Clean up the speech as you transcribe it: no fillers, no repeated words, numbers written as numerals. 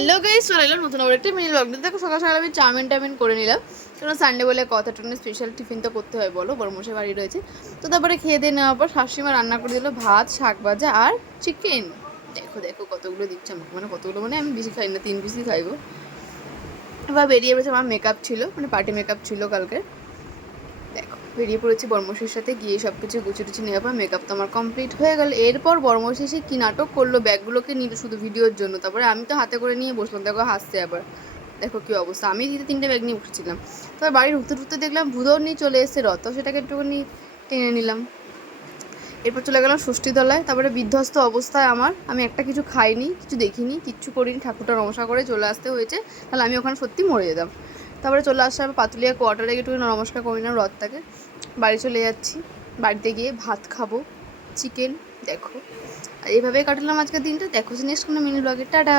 Hello guys, চলে এলো নতুন আবার একটা মিনি ব্লগ। দেখো সকাল সকাল আমি চাউমিন করে নিলাম, কারণ সানডে বলে কথা টুকু স্পেশাল টিফিন তো করতে হয়, বলো বড়মশাই বাড়ি রয়েছে। তো তারপরে খেয়ে দিয়ে নেওয়ার পর শাশুড়িমা রান্না করে দিল ভাত, শাক ভাজা আর চিকেন। দেখো দেখো কতগুলো দিচ্ছে আমাকে, মানে কতগুলো, মানে আমি বেশি খাই না, 3 পিসই খাইবো। এবার বেরিয়ে পড়েছে, আমার মেকআপ ছিল, মানে পার্টি মেকআপ ছিল কালকে। দেখো বেরিয়ে পড়েছি বর্মশাইয়ের সাথে, গিয়ে সব কিছু গুছিয়ে নেওয়ার পর মেকআপ তো আমার কমপ্লিট হয়ে গেল। এরপর বর্মশাই এসে কী নাটক করলো, ব্যাগগুলোকে নিল শুধু ভিডিওর জন্য, তারপরে আমি তো হাতে করে নিয়ে বসলাম, দেখো হাসছে আবার। দেখো কী অবস্থা, আমি 3টে ব্যাগ নিয়ে বসেছিলাম। তারপর বাড়ি ঢুকতে দেখলাম ভুদর নিয়ে চলে এসেছে রথ, সেটাকে একটুখানি টেনে নিলাম। এরপর চলে গেলাম ষষ্ঠীতলায়, তারপরে বিধ্বস্ত অবস্থায় আমার, আমি একটা কিছু খাইনি, কিছু দেখিনি, কিচ্ছু করিনি, ঠাকুরটা নমস্কার করে চলে আসতে হয়েছে, তাহলে আমি ওখানে সত্যি মরে যেতাম। তারপরে চলে আসছে আমি পাতুলিয়া কোয়ার্টারে, একটু নমস্কার করে নিলাম রথটাকে। বাড়ি চলে যাচ্ছি, বাড়িতে গিয়ে ভাত খাবো, চিকেন। দেখো আর এইভাবেই কাটালাম আজকের দিনটা। দেখো নেক্সট কোনো মিনি ব্লগে, টাটা।